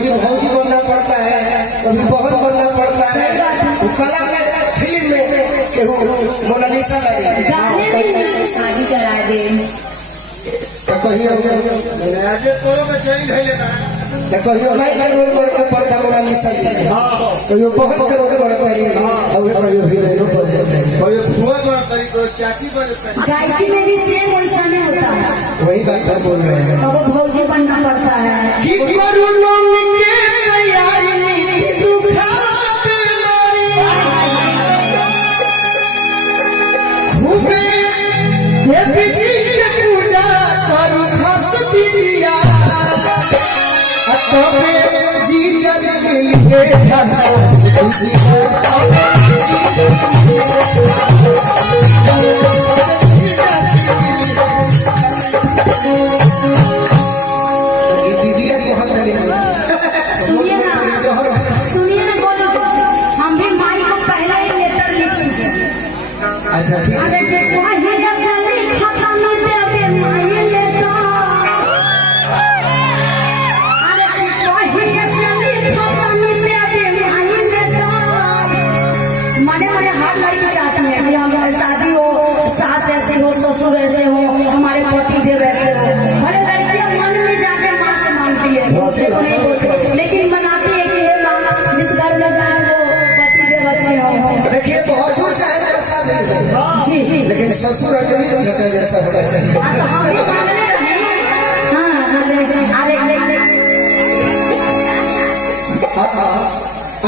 कभी भौजी बनना पड़ता है, कभी बहन बनना पड़ता है। तो कला के फिल्म में केहू मोनालिसा लगे शादी करा दे तो कहियो आज तोरो में चैन धइले ना तो कहियो नहीं नहीं रोल करके पड़ता मोनालिसा से। कहियो बहन के रोल कर करी और कहियो हीरो पर जाते कोई फुआ द्वारा तरीको चाची बने गायकी में भी सेम वैसा नहीं होता है। वही बात हम बोल रहे हैं। अब वो भौजी बनना पड़ता है। कि करू लोग के तैयारी दुखा बीमारी खूबे देवी जी के पूजा करू खस दिया तबे जी जग मिले जाना सुनिए ना बोलो हम भी माई को पहले ही लेटर लिख दीजिए। अच्छा ठीक है। अरे देखो ये जैसे खाता न देवे माई लेटर। अरे देखो ये जैसे खाता न देवे माई लेटर। माने माने हर लड़की चाहती है कि हमारी शादी हो, सास ऐसे हो, ससुर ऐसे हो, हमारे पति देव ऐसे हो। भले लड़कियां मन में जाके माँ से मांगती है, दूसरे को नहीं बोलती, लेकिन मनाती है कि हे माँ जिस घर में जाए वो पति देव अच्छे हो। देखिए ससुर चाहे जैसा भी हो, जी जी लेकिन ससुर अगर चाचा जैसा होना चाहिए। हम भी मानने रहे। हाँ अरे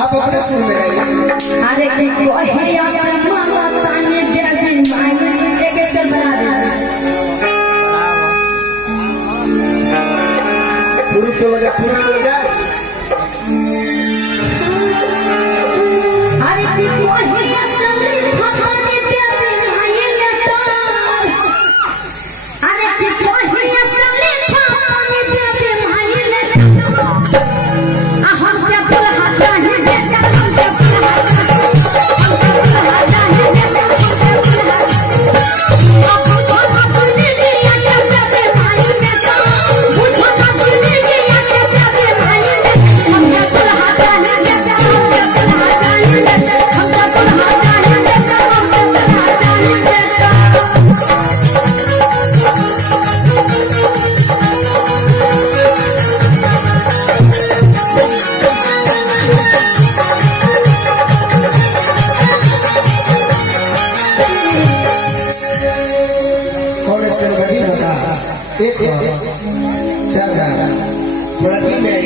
आप अपने सुर में गाइए। अरे देखो हे आसमान ताने देवी माई एक से बना दे। पूरी को लगा अरे देखो हे आसमान ताने देवी माई लेटर। अरे देखो हे आसमान ताने देवी माई लेटर। हम क्या दुल्हा चाहिए बेटा, हम क्या दुल्हा चाहिए बेटा, हम क्या दुल्हा एक थोड़ा भी में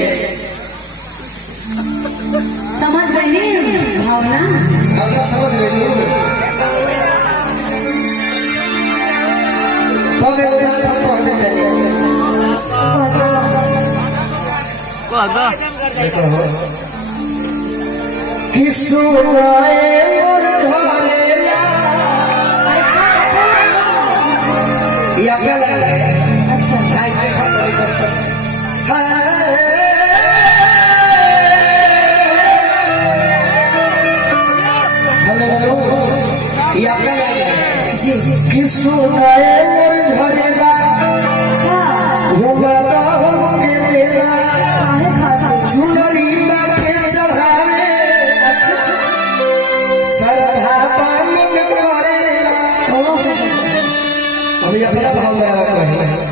समझ गए नहीं भावना? अगर समझ रही हो तो मैं बात आपको कहने चाहिए। किसु आए और झरेला ये क्या लग रहा है? अच्छा हाय देखो ये क्या लग रहा है? जी जी किसु आए और झरेला घुमाता हूँ के मेला चुनरी के चढ़ावे श्रद्धा पालन करेला। अभी अपना भाव में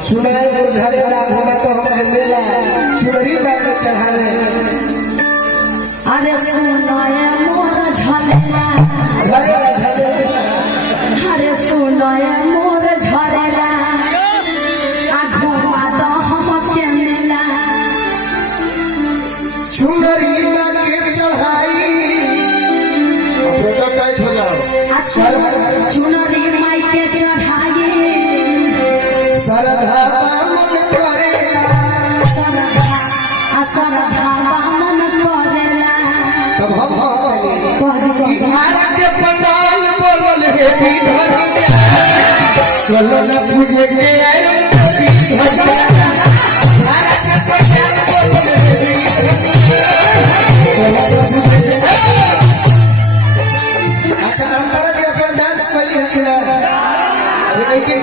सुनाए को झरेला घुमाता हूँ के मेला चुनरी के चढ़ावे। अरे सुनाए मोर झरेला झरेला झरेला अरे सुनाए मोर झरेला घुमाता हम के मेला चुनरी के चढ़ाई टाइट हो जाओ। चुनरी माई के चढ़ाई श्रद्धा मन करेला श्रद्धा मन करेला। तब हम कह भारत के पंडाल बोल हे विधरिया चलो न पूजे के आए भारत के पंडाल बोल हे विधरिया चलो न पूजे के। अच्छा अंतर के अपन डांस कली हकला अरे नहीं के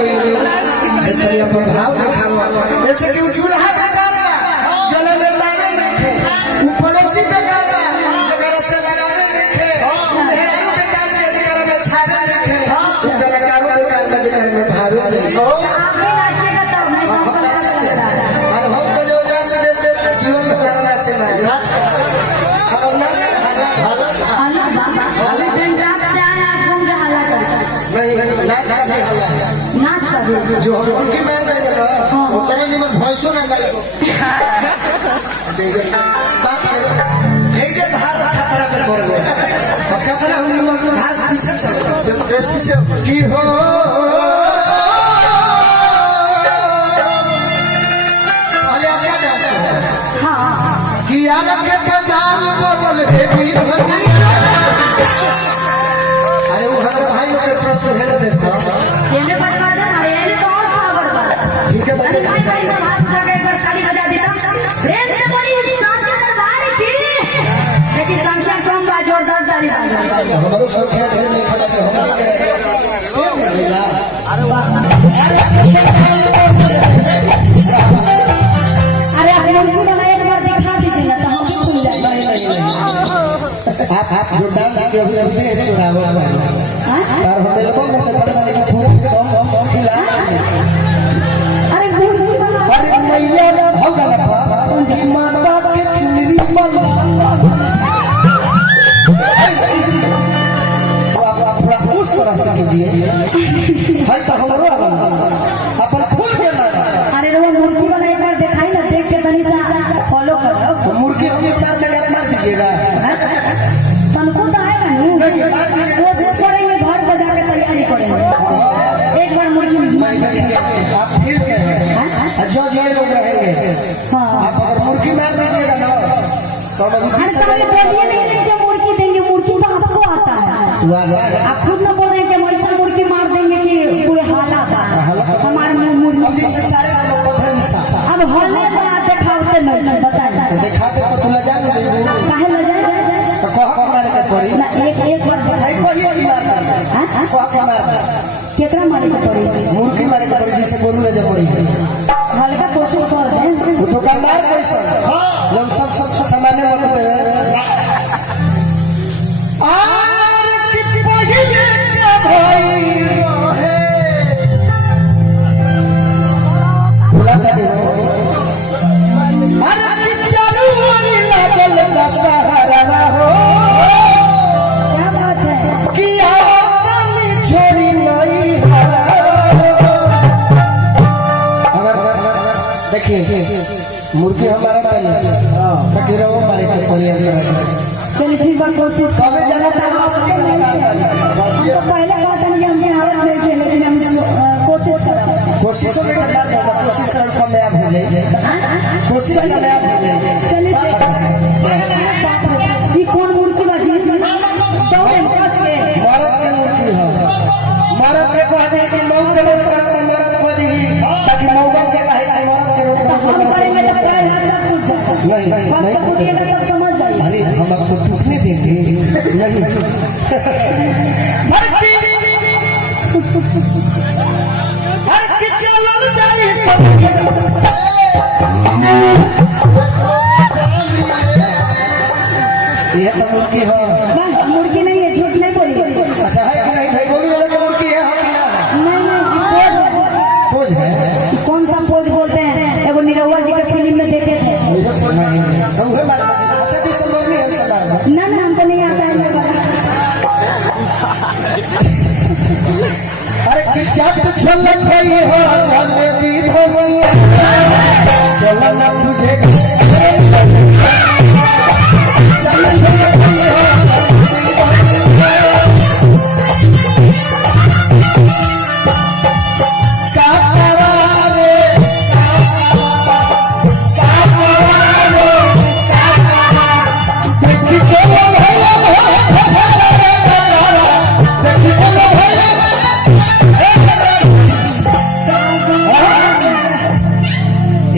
अरे अपन भाव दिखावा जैसे कि चूल्हा का गाना जल में लागे नहीं नाच और नाच हल्ला बाबा ट्रेन ट्रैक से आए आप घूम के हल्ला करते नहीं नाच का भी हल्ला है नाच का भी जो हम उनकी मैं करेंगे ना उतने निमन भैंसो ना करेंगे बात है जे भार खतरा पे पड़ गए और खतरा हम लोग भार पीछे चल पीछे की हो अरे क्या डांस है हाँ कि अलग के पंडाल बोल हे वीर भनी अरे वो हमारे भाई लोग के साथ तो है ना देखो ये ने बजवा दे ना ये ने तो और खबर बता ठीक है अरे भाई भाई सब हाथ उठा के एक बार ताली बजा देता प्रेम से बोली सांचे दरबार की देखिए संख्या कम बा जोरदार ताली बजा हमारे संख्या ढेर नहीं खड़ा के हमारे से मिला अरे आप मुर्गी वाला एक बार दिखा दीजिए ना तो हम सुन जाएंगे आप जो डांस के अभी अभी चुनाव है तार होटल को मैं पता नहीं पूरा कम खिला अरे मुर्गी वाला अरे मैया ना भगवान उनकी माता के चुनरी पर आप थोड़ा खुश करा सकीजिए भाई तो हमरो अपन खुद के ना अरे वो मुर्गी वाला एक बार दिखाई ना देख के तनी सा फॉलो करो मुर्गी हम इतना में मार दीजिएगा तनको तो आएगा नहीं कोशिश करेंगे घर पर जाके तैयारी करेंगे एक बार मुर्गी आप फिर के जो लोग रहेंगे हाँ आप अगर मुर्गी मार दीजिएगा ना तो हम हर समय बोलिए नहीं कि मुर्गी देंगे मुर्गी तो आपको आता है आप खुद न बोल रहे हैं कि हम ऐसा मुर्गी मार देंगे कि पूरे हालात हमारे में मुर्गी जिससे सारे लोग पता नहीं अब हल्ले बड़ा दिखाते नहीं बताइए दिखाते तो तू ले जाएंगे काहे ले जाए तो कह हमारे के पड़ी ना एक बार दिखाई कोई भी मार कह मार कितना मारे के पड़ी मुर्गी मारे के पड़ी जिसे गोलू ले जा पड़ी हल्का कोशिश कर दे वो दुकानदार पैसा लोग सब सामान्य मत देवे आर की पहिले क्या भाई रहे भुला का दे अरे कि चालू वाली लागल का सहारा हो क्या बात है कि आवानी छोरी नहीं अगर देखिए मुर्गी हमारा पहले फकीरों हमारे को कोई चलिए फिर बार कोशिश कभी जाना था हम तो पहले बात है कि हम हालत नहीं थे लेकिन हम कोशिश करा कोशिश में करना था कोशिश कामयाब हो जाएगी कोशिश कामयाब हो जाएगी चलिए ये कौन मुर्गी बाजी दौड़े कस के मरद के मुर्गी है मरद के कह दे कि मऊ के रोक कर मरद को दी ताकि मऊगा के कहे कि मरद के रोक हम करेंगे तो प्राय हाथ सब टूट जाता नहीं बस टूटिएगा तब समझ जाइए अरे हम आपको टूटने देंगे नहीं हर की चलो जाए सब ये तो मुर्गी हो मुर्गी नहीं है झूठ नहीं बोली अच्छा है नहीं भाई गोलू वाला की मुर्गी है हम पोज है कौन सा पोज बोलते हैं एगो निरहुआ जी के फिल्म में देखे थे नहीं हम है मार अच्छा जी समझ में हम समझ ना हमको नहीं आता है अरे कि चाट छोल गई हो जलेबी हो गई चल ना तुझे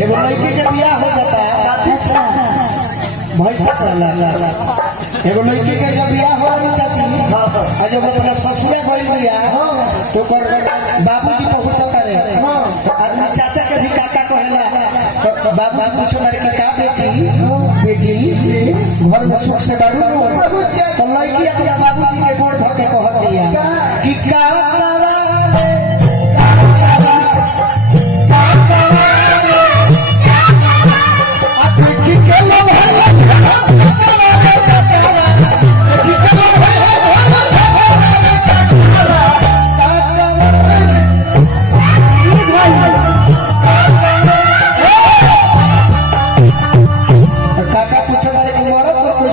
एगो लड़की के बियाह हो जाता है भैंसा चला एगो लड़की के जब बियाह हो चाची आ जब अपना ससुरा गई बियाह तो कर बाबूजी पहुंचता रहे आदमी चाचा के भी काका कहेला तो बाबू पूछो ना कि का बेटी घर में सुख से बाड़ू तो लड़की अपना बाबूजी के गोड़ धर के कह दिया कि का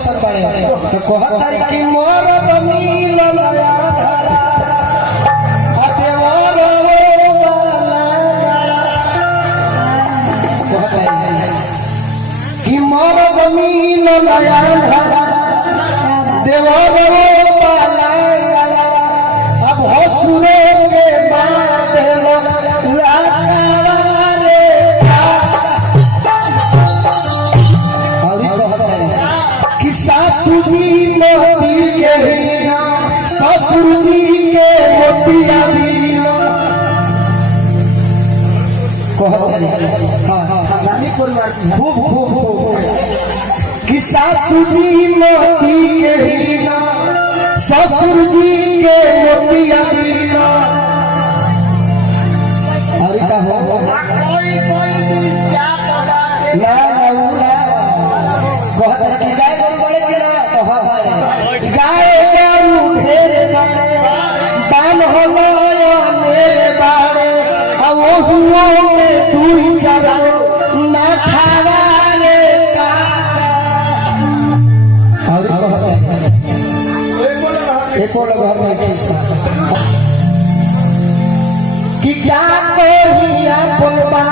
कैसन पड़े तो कहता कि मोर बनील लया धारा आते मोर कहता कि मोर बनील लया धारा देवर अब हसुरे के बाद सासू जी मोती के ससुर जी के मोतिया कि सासू जी मोती के ससुर जी के मोतिया अरे का हो गाय गारू ढेर दान हो मेरे बारे वो हुआ में दूरी चला ना खावा रे कि क्या बोलबा